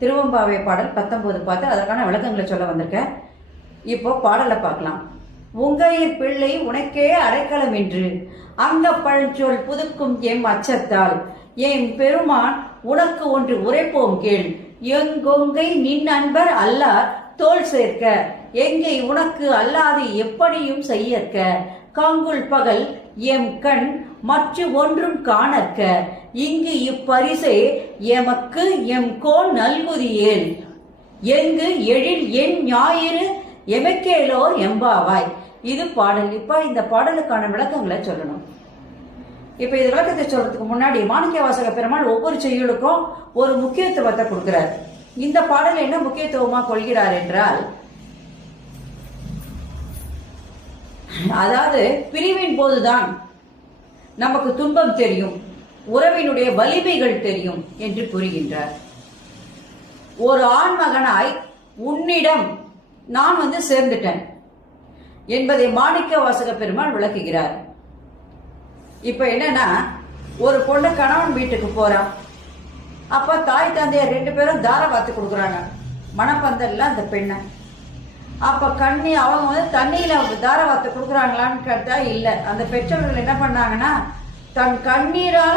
திருவெம்பாவை பாடல் 19 பார்த்து அதற்கான விளக்கங்களை சொல்ல வந்திருக்கேன். இப்போ பாடலை பார்க்கலாம். உங்கையிற் பிள்ளை உனக்கே அடைக்கலம் என்று அங்க பழஞ்சொல் புதுக்கும் எம் அச்சத்தால் எம் பெருமான் உனக்கு ஒன்று உரைப்போம் கேள். எங்கொங்கை நின் அன்பர் அல்லார் தோல் சேர்க்க எங்கை உனக்கு அல்லாது எப்படியும் செய்யற்க காங்குள் பகல் எம் கண் மற்ற ஒன்றும் காணற்க இங்கு இப்பரிசே எமக்கு எம் கோன் நல்குதியேல் எங்கு எழில் என் ஞாயிறு எமக்கேலோர் எம்பாவாய். இது பாடல். இப்ப இந்த பாடலுக்கான விளக்கங்களை சொல்லணும். இப்ப இது விளக்கத்தை சொல்றதுக்கு முன்னாடி மாணிக்கவாசக பெருமாள் ஒவ்வொரு செய்யுளுக்கும் ஒரு முக்கியத்துவத்தை கொடுக்கிறார். இந்த பாடல் என்ன முக்கியத்துவமா கொள்கிறார் என்றால், அதாவது பிரிவின் போதுதான் நமக்கு துன்பம் தெரியும், உறவினுடைய வலிமைகள் தெரியும் என்று கூறுகின்றார். ஒரு ஆண்மகனாய் உன்னிடம் நான் சேர்ந்துட்டேன் என்பதை மாணிக்கவாசக பெருமாள் விளக்குகிறார். இப்ப என்னன்னா, ஒரு பொண்ணு கணவன் வீட்டுக்கு போறான். அப்ப தாய் தந்தையர் 2 பேரும் தார வாத்து கொடுக்குறாங்க மணப்பந்தல்ல அந்த பெண்ணை. அப்ப அவங்க தண்ணியில தார வாத்து கொடுக்குறாங்களான்னு கேட்டா இல்ல. அந்த பெற்றோர்கள் என்ன பண்ணாங்கன்னா, தன் கண்ணீரால